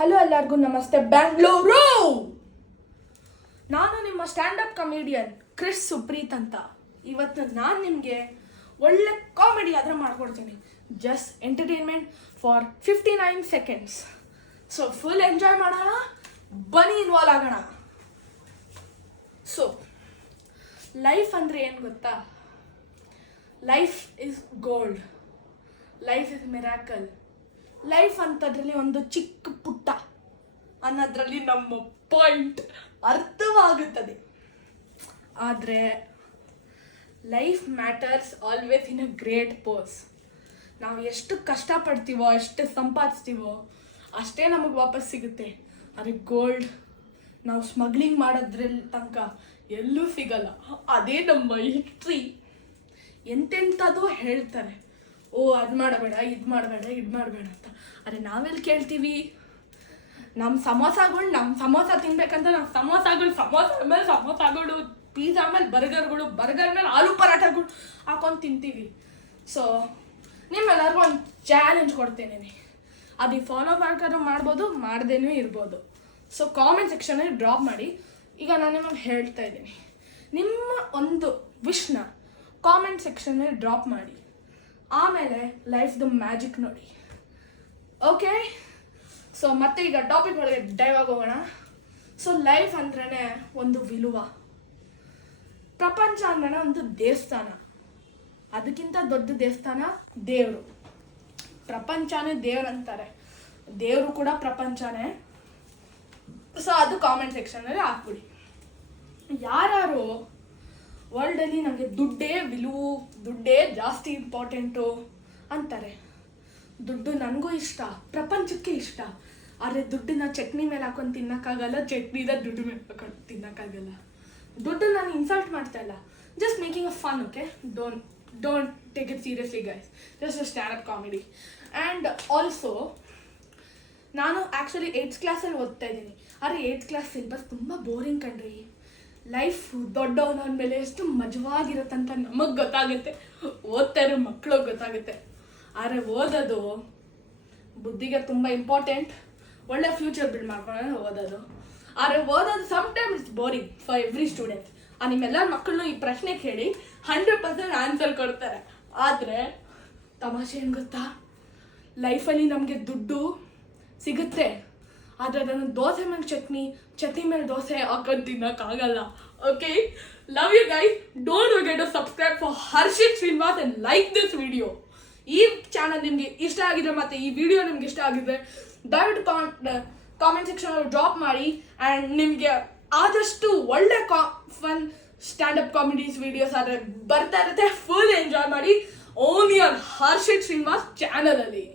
Hello ಎಲ್ಲರಿಗೂ ನಮಸ್ತೆ ಬ್ಯಾಂಗ್ಳೂರು. ನಾನು ನಿಮ್ಮ ಸ್ಟ್ಯಾಂಡಪ್ ಕಮಿಡಿಯನ್ ಕ್ರಿಸ್ ಸುಪ್ರೀತ್ ಅಂತ. ಇವತ್ತು ನಾನು ನಿಮಗೆ ಒಳ್ಳೆ ಕಾಮಿಡಿ ಆದರೆ ಮಾಡ್ಕೊಡ್ತೀನಿ. Just entertainment for 59 seconds. So full enjoy ಮಾಡೋಣ, ಬನ್ನಿ ಇನ್ವಾಲ್ವ್ ಆಗೋಣ. ಸೊ ಲೈಫ್ ಅಂದರೆ ಏನು ಗೊತ್ತಾ? Life is gold, life is miracle. Life ಅಂತದ್ರಲ್ಲಿ ಒಂದು ಚಿಕ್ಕ ಪುಟ್ಟ ಅನ್ನೋದ್ರಲ್ಲಿ ನಮ್ಮ ಪಾಯಿಂಟ್ ಅರ್ಥವಾಗುತ್ತದೆ. ಆದರೆ life matters always in a great pose. ನಾವು ಎಷ್ಟು ಕಷ್ಟಪಡ್ತೀವೋ, ಎಷ್ಟು ಸಂಪಾದಿಸ್ತೀವೋ ಅಷ್ಟೇ ನಮಗೆ ವಾಪಸ್ ಸಿಗುತ್ತೆ. ಆದರೆ ಗೋಲ್ಡ್ ನಾವು ಸ್ಮಗ್ಲಿಂಗ್ ಮಾಡೋದ್ರಲ್ಲಿ ತನಕ ಎಲ್ಲೂ ಸಿಗಲ್ಲ. ಅದೇ ನಮ್ಮ ಹಿಸ್ಟ್ರಿ. ಎಂತೆಂಥದ್ದು ಹೇಳ್ತಾರೆ, ಓ ಅದು ಮಾಡಬೇಡ, ಇದು ಮಾಡಬೇಡ, ಇದು ಮಾಡಬೇಡ ಅಂತ. ಅರೆ ನಾವೆಲ್ಲಿ ಕೇಳ್ತೀವಿ? ನಮ್ಮ ಸಮೋಸ ತಿನ್ಬೇಕಂತ ನಾವು ಸಮೋಸ ಮೇಲೆ ಸಮೋಸಗಳು, ಪಿಜ್ಜಾ ಮೇಲೆ ಬರ್ಗರ್ಗಳು, ಬರ್ಗರ್ ಮೇಲೆ ಆಲೂ ಪರಾಟಗಳು ಹಾಕೊಂಡು ತಿಂತೀವಿ. ಸೊ ನಿಮ್ಮೆಲ್ಲರಿಗೂ ಒಂದು ಚಾಲೆಂಜ್ ಕೊಡ್ತೇನೆ. ಅದು ಫಾಲೋ ಮಾಡ್ಬೋದು, ಮಾಡ್ದೇನೂ ಇರ್ಬೋದು. ಸೊ ಕಾಮೆಂಟ್ ಸೆಕ್ಷನಲ್ಲಿ ಡ್ರಾಪ್ ಮಾಡಿ. ಈಗ ನಾನು ನಿಮಗೆ ಹೇಳ್ತಾ ಇದ್ದೀನಿ, ನಿಮ್ಮ ಒಂದು ವಿಶ್ನ ಕಾಮೆಂಟ್ ಸೆಕ್ಷನಲ್ಲಿ ಡ್ರಾಪ್ ಮಾಡಿ. ಆಮೇಲೆ ಲೈಫ್ದು ಮ್ಯಾಜಿಕ್ ನೋಡಿ. ಓಕೆ, ಸೊ ಮತ್ತೆ ಈಗ ಟಾಪಿಕ್ ಒಳಗೆ ಡೈವ್ ಆಗೋಗೋಣ. ಸೊ ಲೈಫ್ ಅಂದ್ರೇ ಒಂದು ವಿಲುವ. ಪ್ರಪಂಚ ಅಂದ್ರೆ ಒಂದು ದೇವಸ್ಥಾನ. ಅದಕ್ಕಿಂತ ದೊಡ್ಡ ದೇವಸ್ಥಾನ ದೇವರು. ಪ್ರಪಂಚನೇ ದೇವ್ರಂತಾರೆ, ದೇವರು ಕೂಡ ಪ್ರಪಂಚನೇ. ಸೊ ಅದು ಕಾಮೆಂಟ್ ಸೆಕ್ಷನಲ್ಲಿ ಹಾಕ್ಬಿಡಿ. ಯಾರು ವರ್ಲ್ಡಲ್ಲಿ ನಮಗೆ ದುಡ್ಡೇ ವಿಲುವು, ದುಡ್ಡೇ ಜಾಸ್ತಿ ಇಂಪಾರ್ಟೆಂಟು ಅಂತಾರೆ. ದುಡ್ಡು ನನಗೂ ಇಷ್ಟ, ಪ್ರಪಂಚಕ್ಕೆ ಇಷ್ಟ. ಆದರೆ ದುಡ್ಡನ್ನ ಚಟ್ನಿ ಮೇಲೆ ಹಾಕೊಂಡು ತಿನ್ನೋಕ್ಕಾಗಲ್ಲ, ಚಟ್ನಿದ ದುಡ್ಡು ಮೇಲೆ ಹಾಕೊಂಡು ತಿನ್ನೋಕ್ಕಾಗಲ್ಲ. ದುಡ್ಡು ನಾನು ಇನ್ಸಲ್ಟ್ ಮಾಡ್ತಾ ಇಲ್ಲ, just making a fun. Okay, don't take it seriously guys, just a standup comedy. And also ನಾನು ಆ್ಯಕ್ಚುಲಿ 8th ಕ್ಲಾಸಲ್ಲಿ ಓದ್ತಾ ಇದ್ದೀನಿ. ಆದರೆ 8th ಕ್ಲಾಸ್ ಸಿಲೆಬಸ್ ತುಂಬ ಬೋರಿಂಗ್ ಕಣ್ರಿ. ಲೈಫ್ ದೊಡ್ಡವನ ಮೇಲೆ ಎಷ್ಟು ಮಜವಾಗಿರುತ್ತಂತ ನಮಗೆ ಗೊತ್ತಾಗುತ್ತೆ, ಓದ್ತಾ ಇರೋ ಮಕ್ಕಳಿಗೆ ಗೊತ್ತಾಗುತ್ತೆ. ಆದರೆ ಓದೋದು ಬುದ್ಧಿಗೆ ತುಂಬ ಇಂಪಾರ್ಟೆಂಟ್. ಒಳ್ಳೆ ಫ್ಯೂಚರ್ ಬಿಲ್ಡ್ ಮಾಡ್ಕೊಂಡು ಓದೋದು. ಆದರೆ ಓದೋದು sometime it's boring for every student. ನಿಮ್ಮೆಲ್ಲ ಮಕ್ಕಳನ್ನು ಈ ಪ್ರಶ್ನೆ ಕೇಳಿ 100% ಆನ್ಸರ್ ಕೊಡ್ತಾರೆ. ಆದರೆ ತಮಾಷೆ ಏನು ಗೊತ್ತಾ? ಲೈಫಲ್ಲಿ ನಮಗೆ ದುಡ್ಡು ಸಿಗುತ್ತೆ, ಆದರೆ ಅದನ್ನು ದೋಸೆ ಮೇಲೆ ಚಟ್ನಿ ಮೇಲೆ ದೋಸೆ ಹಾಕೊಂಡು ತಿನ್ನೋಕ್ಕಾಗಲ್ಲ. Okay, love you guys. Don't forget to subscribe for Harshit Srinivas and like this video. ಈ ಚಾನಲ್ ನಿಮಗೆ ಇಷ್ಟ ಆಗಿದ್ರೆ ಮತ್ತು ಈ ವಿಡಿಯೋ ನಿಮ್ಗೆ ಇಷ್ಟ ಆಗಿದ್ರೆ ದಯವಿಟ್ಟು ಕಾಮೆಂಟ್ ಸೆಕ್ಷನಲ್ಲಿ ಡ್ರಾಪ್ ಮಾಡಿ. ಆ್ಯಂಡ್ ನಿಮಗೆ ಆದಷ್ಟು ಒಳ್ಳೆ ಫನ್ ಸ್ಟ್ಯಾಂಡಪ್ ಕಾಮಿಡೀಸ್ ವಿಡಿಯೋಸ್ ಆದರೆ ಬರ್ತಾ ಇರುತ್ತೆ. ಫುಲ್ ಎಂಜಾಯ್ ಮಾಡಿ ಓನ್ಲಿ ಆನ್ ಹರ್ಷಿತ್ ಶ್ರೀನಿವಾಸ್ ಚಾನಲಲ್ಲಿ.